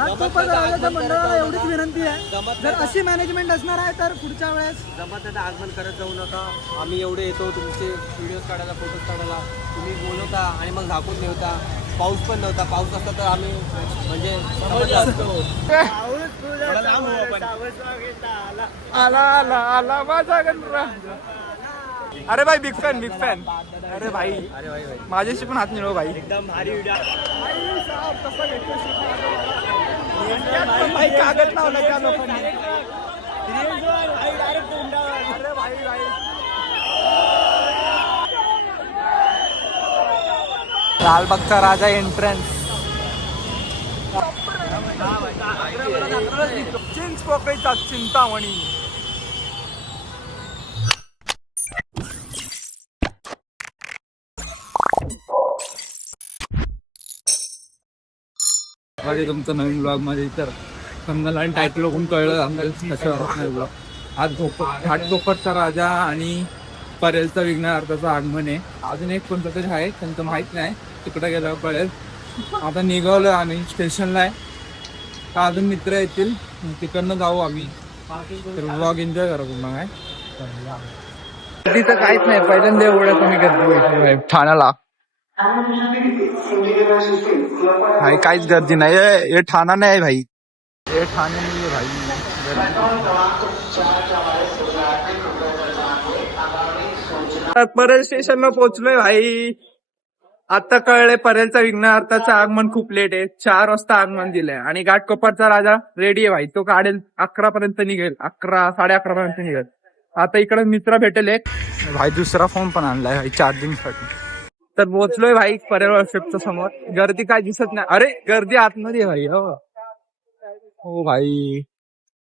घाटकोपर राजाच्या मंडळाला एवढीच विनंती आहे, जर अशी मॅनेजमेंट असणार आहे तर पुढच्या वेळेस जमत नाही तर आगमन करत जाऊ नका. आम्ही एवढे येतो तुमचे व्हिडिओज काढायला, फोटोज काढायला, तुम्ही बोलवता आणि मग झाकून ठेवता. पाऊस पण नव्हता, पाऊस असता तर आम्ही म्हणजे आला आला आला माझा गणराज. अरे भाई बिग फॅन बिग फॅन. अरे भाई माझ्याशी पण हात मिळव भाई. एकदम भारी व्हिडिओ. भाई कागद लावला त्या लोकांनी. अरे भाई भाई लालबागचा राजा एंट्रन्स. चिंच पोकळीचा चिंतामणी. तुमचं नवीन ब्लॉग मध्ये तर कंगल आणि टायटल बघून कळलं ब्लॉग. आज घाटकोपरचा राजा आणि परेलचा विघ्नहर्त्याचं आगमन आहे. अजून एक कोणतं तरी आहे, त्यांचं माहित नाही, तिकडे गेल्यावर कळेल. आता निघालो आम्ही स्टेशनला आहे. का अजून मित्र येतील, तिकडनं जाऊ आम्ही. तर ब्लॉग एन्जॉय करा पुन्हा. काय तिथं काहीच नाही, पहिल्यांदा एवढं कमी गर्दी ठाण्याला. भाई काहीच गर्दी नाही. हे ठाणा नाही भाई, हे ठाणे नाही भाई. परेल स्टेशनला पोहोचलोय भाई. आता कळले परेलचा विघ्नहर्त्याचं आगमन खूप लेट आहे. 4 वाजता आगमन दिलंय आणि घाटकोपरचा राजा रेडी आहे भाई. तो काढेल 11 पर्यंत निघेल, 11 साडे 11 पर्यंत निघेल. आता इकडे मित्र भेटेल एक भाई. दुसरा फोन पण आणलाय भाई चार्जिंग साठी. तर पोहोचलोय भाई परेल वर्कशॉपच्या समोर. गर्दी काय दिसत नाही. अरे गर्दी आतमध्ये भाई. हो भाई,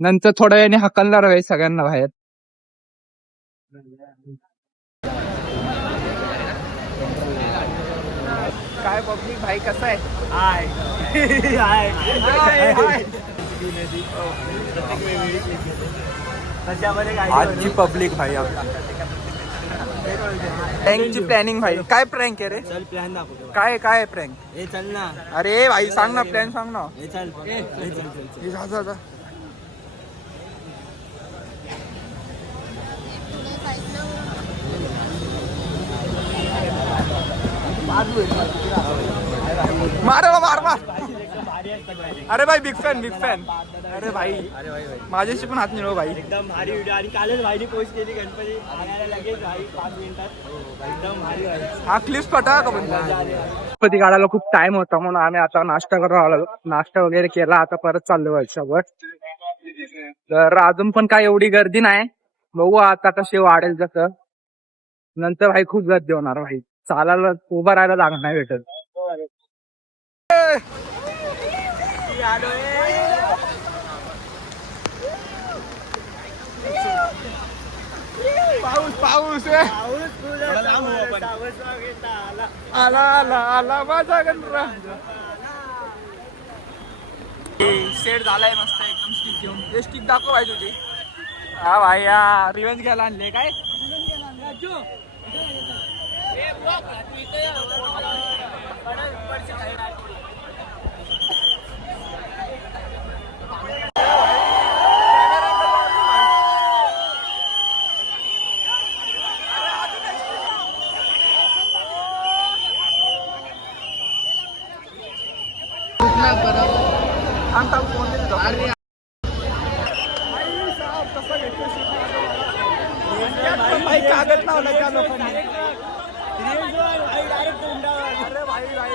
नंतर थोड्या वेळाने हकलणार भाई सगळ्यांना बाहेर. काय पब्लिक भाई कसं आहे? आजची पब्लिक भाई. प्रँकची प्लॅनिंग भाई. काय प्रँक आहे रे? चल प्लॅन दाखवतो. काय काय प्रँक? हे चल ना. अरे भाई सांग ना, प्लॅन सांग ना. हे चल चल चल. मार मार मार. अरे भाई बिग फॅन बिग फॅन. अरे भाई माझ्याशी पण हात मिळव भाई. एकदम भारी व्हिडिओ. आणि कालच भाईने पोस्ट केली गणपती आणायला लगेच भाई 5 मिनिटात. एकदम भारी भाई. हा क्लिप्स पटा का पण. गणपती काढायला खूप टाइम होता म्हणून आम्ही आता नाश्ता करून आलो. नाश्ता वगैरे केला, आता परत चाललो वर्षावर. तर अजून पण काय एवढी गर्दी नाही. बघू आता कशी वाढेल जसं. नंतर भाई खूप गर्दी होणार भाई. चालायला उभं राहायला जागा नाही भेटत. पाऊस पाऊस आला आला आला माझा गणराज. सेट झालाय मस्त एकदम. स्टिक घेऊन हे स्टिक दाखव भाई तुझी. हा भाई या रिवेंज घ्यायला आणले काय. कागद लावला त्या लोकांनी. अरे भाई भाई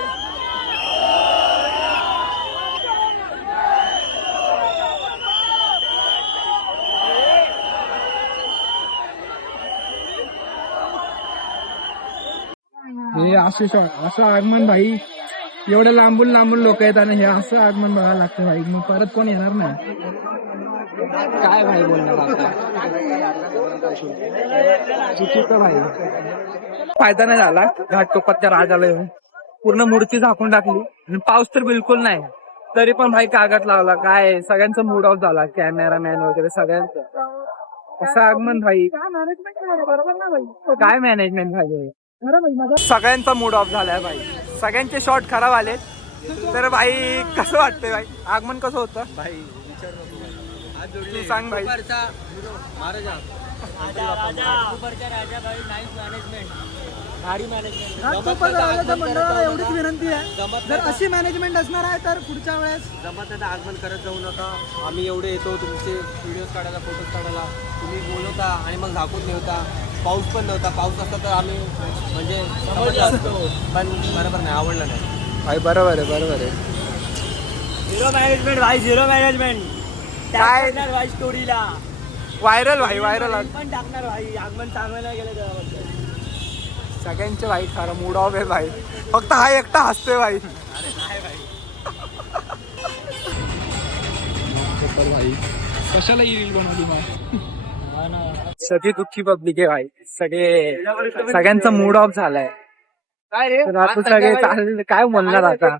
हे असं आगमन भाई. एवढं लांबून लांबून लोक येतात आणि हे असं आगमन बघायला लागतं भाई. मग परत कोण येणार नाही. काय भाई बोलणार चुकीचं भाई. फायदा नाही झाला घाटकोपरच्या राजाला येऊन. पूर्ण मूर्ती झाकून टाकली आणि पाऊस तर बिलकुल नाही. तरी पण भाई कागद लावला. काय सगळ्यांचा मूड ऑफ झाला, कॅमेरामॅन वगैरे सगळ्यांचं. असं आगमन भाई. काय मॅनेजमेंट भाई. सगळ्यांचा मूड ऑफ झालाय भाई. सगळ्यांचे शॉट खराब आले. तर भाई कसं वाटतंय भाई आगमन कसं होतं भाई विचार नको भाई. आज तू जोडले सांग भाई. दुपारचा महाराजा घाटकोपर राजाच्या मंडळाला एवढीच विनंती आहे, जर अशी मॅनेजमेंट असणार आहे तर पुढच्या वेळेस जमत नाही तर आगमन करत जाऊ नका. आम्ही एवढे येतो तुमचे व्हिडिओज काढायला फोटोज काढायला, तुम्ही बोलवता आणि मग झाकून ठेवता. पाऊस पण नव्हता, पाऊस असता तर आम्ही म्हणजे समजलं असतो, पण बरोबर नाही, आवडलं नाही भाई. बरोबर आहे झिरो मॅनेजमेंट भाई, झिरो मॅनेजमेंट. काय? टाकणार भाई स्टोरीला, व्हायरल व्हायरल पण टाकणार भाई. आगमन चांगलं नाही गेलं त्याबद्दल. सगळ्यांचे भाई खरं मूड ऑफ आहे भाई. फक्त हा एकटा हसतोय भाई. भाई कशाला रील बनवली मग? सगळी दुःखी पब्लिक आहे भाई. सगळ्यांचा मूड ऑफ झालाय. तर आता सगळे चालले काय म्हणणार आता.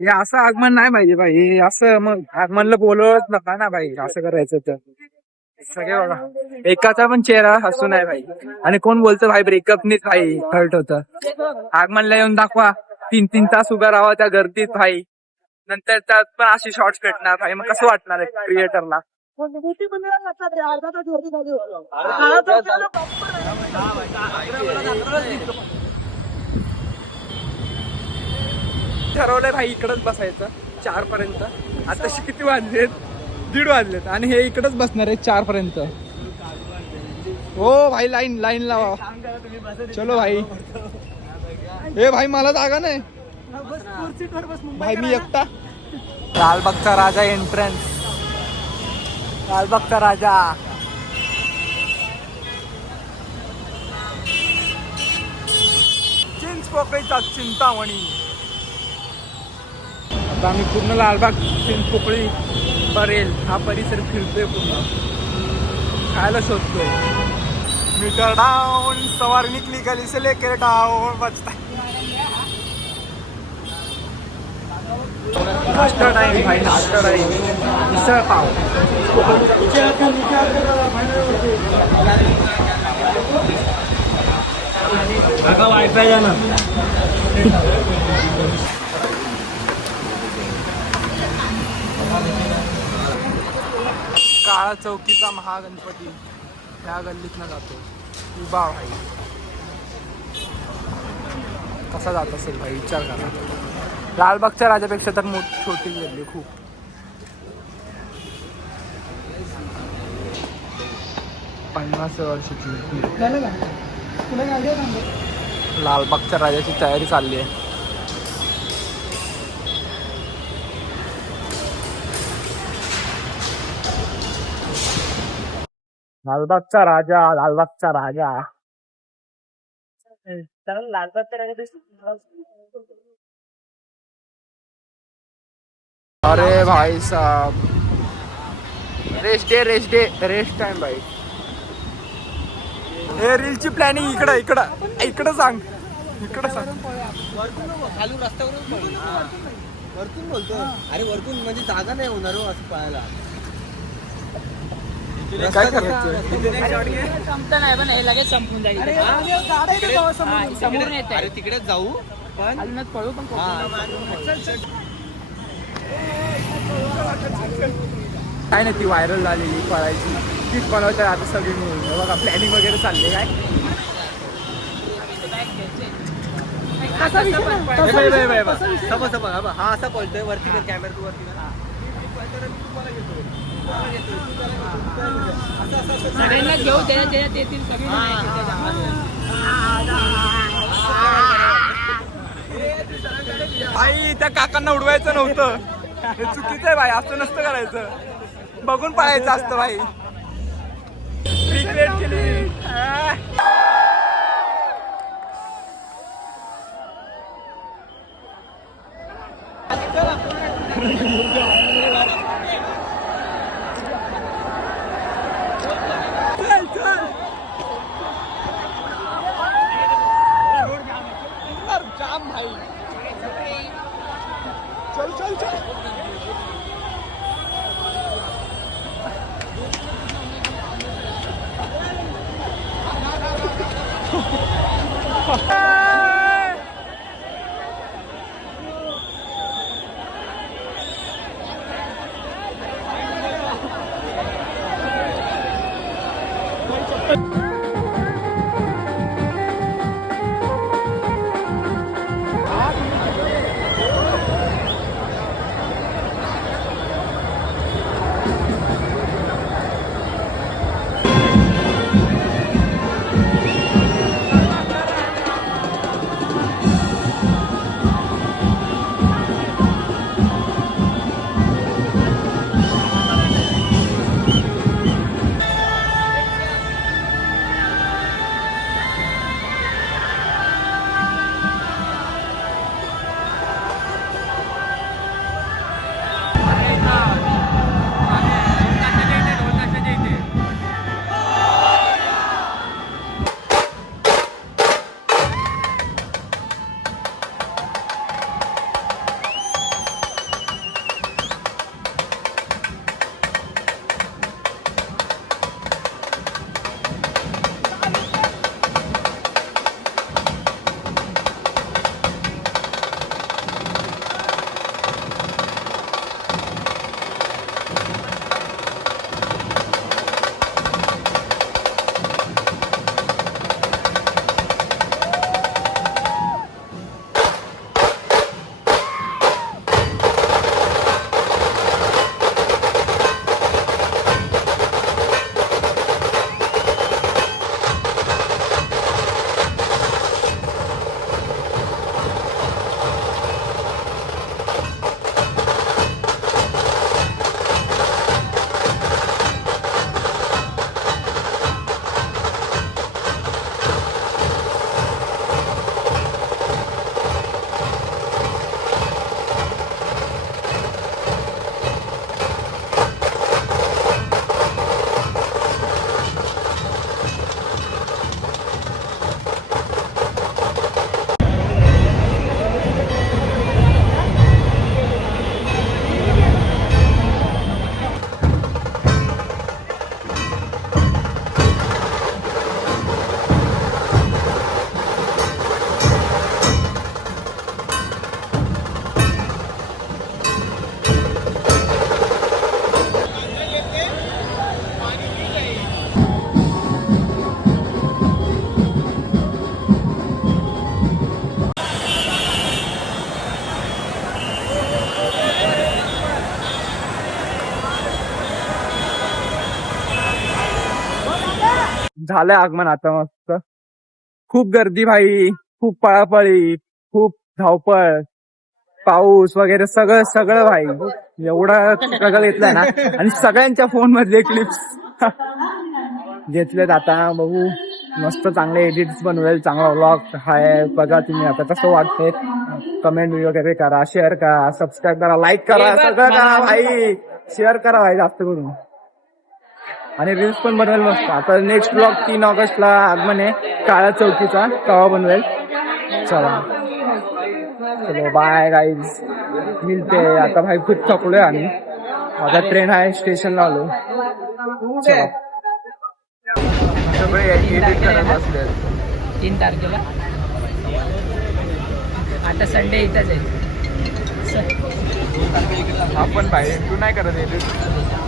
हे असं आगमन नाही पाहिजे भाई. असं मग आगमनला बोलवत नका ना भाई. असं करायचं तर सगळे बघा एकाचा पण चेहरा हसू नाही भाई. आणि कोण बोलतो भाई ब्रेकअपनीच भाई हर्ट होतं. आगमनला येऊन दाखवा 3-3 तास उभा राहावा त्या गर्दीत भाई. नंतर त्यात पण अशी शॉर्ट्स भेटणार भाई. मग कसं वाटणार आहे क्रिएटरला. ठरवलंय भाई इकडच बसायचं 4 पर्यंत. आताशी किती वाजलेत? 1:30 वाजलेत आणि हे इकडच बसणार आहे 4 पर्यंत. हो भाई लाईन लावा. चलो भाई. ए भाई मला जागा नाही भाई, मी एकटा. लालबागचा राजा एंट्रन्स. लालबागचा राजा. चिंचपोकळीचा चिंतामणी. आता आम्ही पूर्ण लालबाग चिंचपोकळी परेल हा परिसर फिरतोय पूर्ण. खायला शोधतोय. मीटर डाऊन सवार निकली गली से लेकर डाऊन बचता. नाश्ता टाइम भाई, नाश्ता टाइम. मिसळ पाव. वायफाय आहे ना. काळा चौकीचा महागणपती ह्या गल्लीतनं जातो. उभा भाई कसा जात असेल भाई विचार करा. लालबागच्या राजापेक्षा तर छोटी गल्ली खूप. पन्नास वर्षाची लालबागच्या राजाची तयारी चालली आहे. लालबागचा राजा, लालबागचा राजा. अरे भाई साहब रेस्ट रेस्ट टाइम भाई. हे रीलची प्लॅनिंग इकडं सांग. खालून रस्त्यावरून वरतून बोलतो. अरे वरतून म्हणजे जागा नाही होणार हो असं पळायला. काय करायचं. संपत नाही पण हे लगेच संपून जाईल. समोरून येते. अरे तिकडेच जाऊ पण पळू पण काय नाही ती व्हायरल झालेली पळायची तीच बनवायचं आता सगळी मिळून. बघा प्लॅनिंग वगैरे चालले काय. समज हा असा पळतोय वरती कर कॅमेरा. तू वरती सगळ्यांना घेऊ त्याच्यात येतील सगळी. भाई त्या काकांना उडवायचं नव्हतं. हे चुकीचं आहे भाई. असं नसतं करायचं. बघून पळायचं असतं भाई. रिक्रिएट केली. जाम भाई. चल झालंय आगमन आता मस्त. खूप गर्दी भाई, खूप पळापळी, खूप धावपळ, पाऊस वगैरे सगळं सगळं भाई. एवढा स्ट्रगल घेतलाय ना. आणि सगळ्यांच्या फोन मधले क्लिप्स घेतलेत. आता बघू मस्त चांगले एडिट्स बनवेल, चांगला व्लॉग हाय. बघा तुम्ही आता कसं वाटतंय, कमेंट वगैरे करा, शेअर करा, सबस्क्राईब करा, लाईक करा, सगळं करा भाई. शेअर करा भाई जास्त करून. आणि रील्स पण बनवेल मस्त. आता नेक्स्ट ब्लॉग 3 ऑगस्टला आगमन आहे काळ्या चौकीचा, कवा बनवेल. चला चलो बाय गाईज, मिळते. आता भाई खूप थकलोय आम्ही. आता ट्रेन आहे, स्टेशनला आलो. चला सगळे एडिट करत बसले. 3 तारखेला आता संडे इथंच आहे. आपण बाहेर तू नाही करत एडिट.